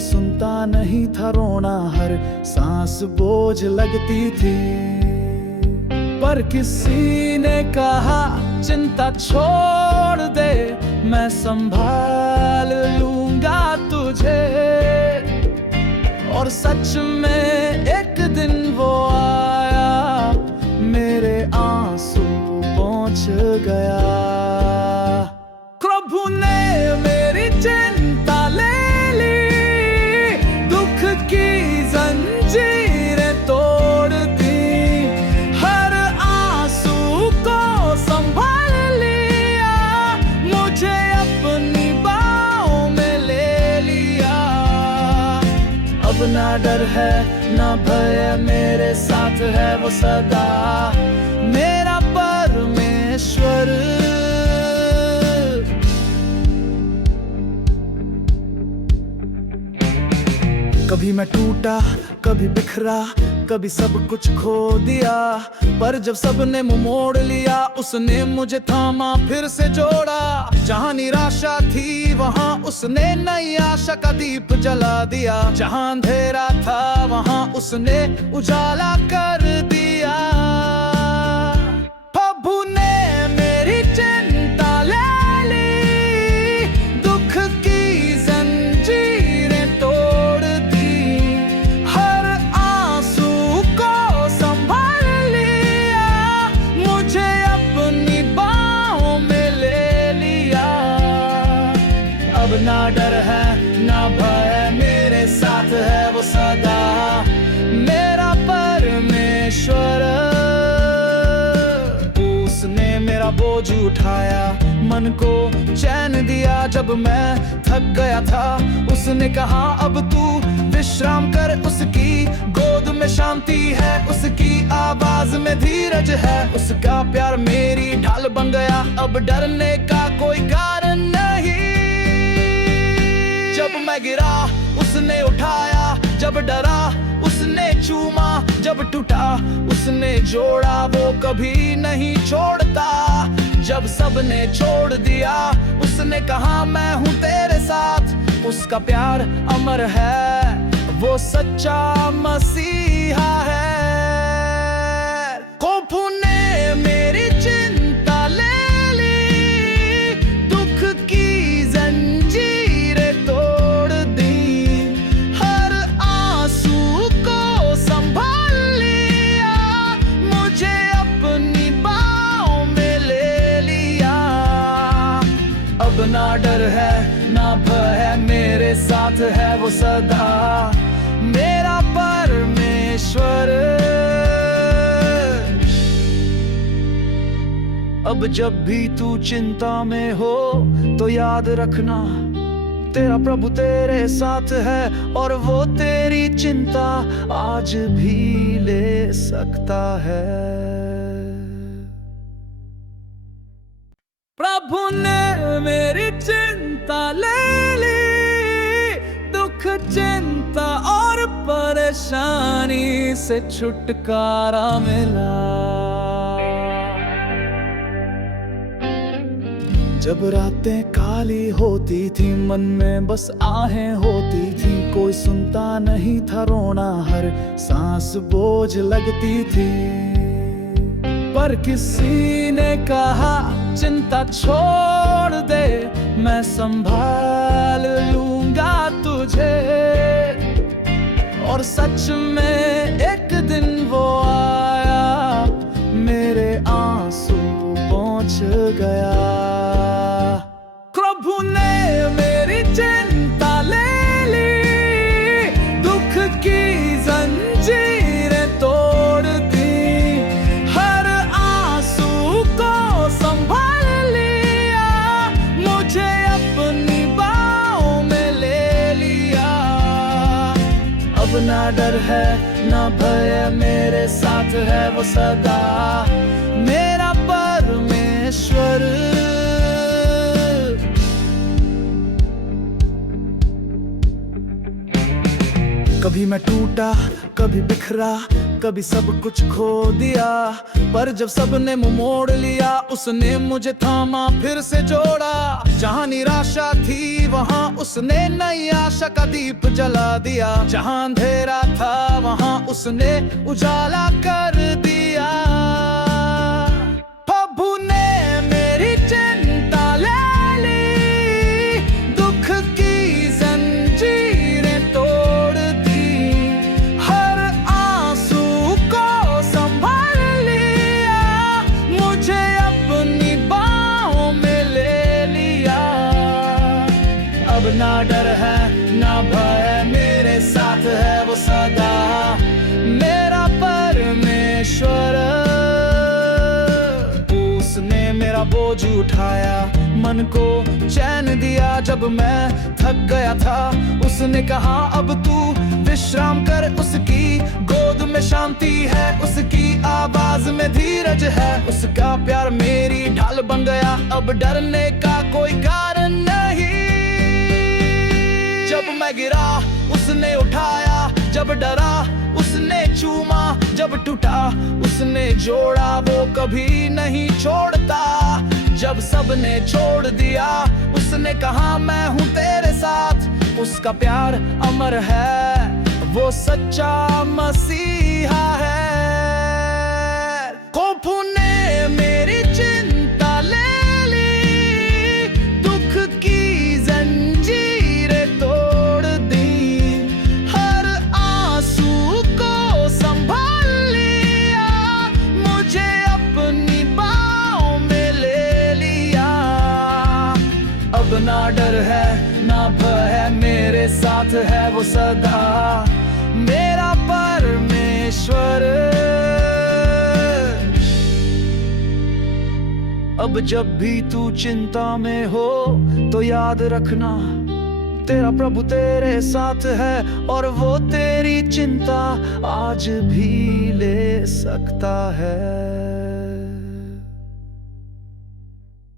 सुनता नहीं था रोना, हर सांस बोझ लगती थी। पर किसी ने कहा चिंता छोड़ दे, मैं संभाल लूंगा तुझे। और सच में एक दिन वो आया, मेरे आंसू पहुंच गया। प्रभु ने मेरी चिंता ले ली, दुख की जंजीरें तोड़ दी, हर आंसू को संभाल लिया, मुझे अपनी बाहों में ले लिया। अब ना डर है ना भय, मेरे साथ है वो सदा, मेरा परमेश्वर। कभी मैं टूटा, कभी बिखरा, कभी सब कुछ खो दिया, पर जब सबने मुंह मोड़ लिया, उसने मुझे थामा फिर से जोड़ा। जहां निराशा थी वहां उसने नई आशा का दीप जला दिया, जहां अंधेरा था वहां उसने उजाला कर दिया। प्रभु ने मेरी चिंता ले ली, दुख की जंजीरें तोड़ दी, हर आंसू को संभाल लिया, मुझे अपनी बाहों में ले लिया। अब ना डर है ना भय, मेरे साथ है वो सदा, मेरा परमेश्वर। उसने मेरा बोझ उठाया, मन को चैन दिया, जब मैं थक गया था उसने कहा अब तू विश्राम कर। उसकी गोद में शांति है, उसकी आवाज में धीरज है, उसका प्यार मेरी ढाल बन गया, अब डरने का कोई कारण नहीं। जब मैं गिरा उसने उठाया, जब डरा उसने चूमा, जब टूटा उसने जोड़ा, वो कभी नहीं छोड़ता। जब सबने छोड़ दिया उसने कहा मैं हूँ तेरे साथ, उसका प्यार अमर है, वो सच्चा मसीहा है। प्रभु ने मेरी चिंता ले ली, दुख की जंजीरें तोड़ दी, हर आंसू को संभाल लिया, मुझे अपनी बाहों में ले लिया। अब ना डर है ना भय है, मेरे साथ है वो सदा, मेरा परमेश्वर। अब जब भी तू चिंता में हो तो याद रखना, तेरा प्रभु तेरे साथ है और वो तेरी चिंता आज भी ले सकता है। प्रभु ने मेरी चिंता ले ली, दुख चिंता और परेशानी से छुटकारा मिला। जब रातें काली होती थी, मन में बस आहें होती थी, कोई सुनता नहीं था रोना, हर सांस बोझ लगती थी। पर किसी ने कहा चिंता छोड़ दे, मैं संभाल लूंगा तुझे। और सच में एक दिन वो आया, मेरे आंसू पहुंच गया। प्रभु ने मेरी चिंता ले ली, दुख की जंजीरें तोड़ दी, हर आंसू को संभाल लिया, मुझे अपनी बाहों में ले लिया। अब ना डर है ना भय, मेरे साथ है वो सदा, मेरा परमेश्वर। कभी मैं टूटा, कभी बिखरा, कभी सब कुछ खो दिया, पर जब सबने मुंह मोड़ लिया उसने मुझे थामा फिर से जोड़ा। जहाँ निराशा थी वहाँ उसने नई आशा का दीप जला दिया, जहाँ अंधेरा था वहाँ उसने उजाला कर दिया। प्रभु ने मेरी चिंता ले ली, दुख की जंजीरें तोड़ दी, हर आंसू को संभाल लिया, मुझे अपनी बाहों में ले लिया। अब ना डर है ना भय है, मेरे साथ है वो सदा मेरा परमेश्वर। उसने मेरा बोझ उठाया, मन को चैन दिया जब मैं थक गया था। उसने कहा अब तू विश्राम कर, उसकी गोद में शांति है, उसकी आवाज में धीरज है, उसका प्यार मेरी ढाल बन गया, अब डरने का कोई कारण नहीं। जब मैं गिरा उसने उठाया, जब डरा उसने चूमा, जब टूटा उसने जोड़ा, वो कभी नहीं छोड़ता। जब सबने छोड़ दिया उसने कहा मैं हूँ तेरे साथ, उसका प्यार अमर है, वो सच्चा मसीहा है। प्रभु ने मेरी चिंता ले ली, दुख की जंजीरें तोड़ दी, हर आंसू को संभाल लिया, मुझे अपनी बाहों में ले लिया। अब ना डर है ना भय है, मेरे साथ है वो सदा मेरा परमेश्वर। अब जब भी तू चिंता में हो तो याद रखना, तेरा प्रभु तेरे साथ है और वो तेरी चिंता आज भी ले सकता है।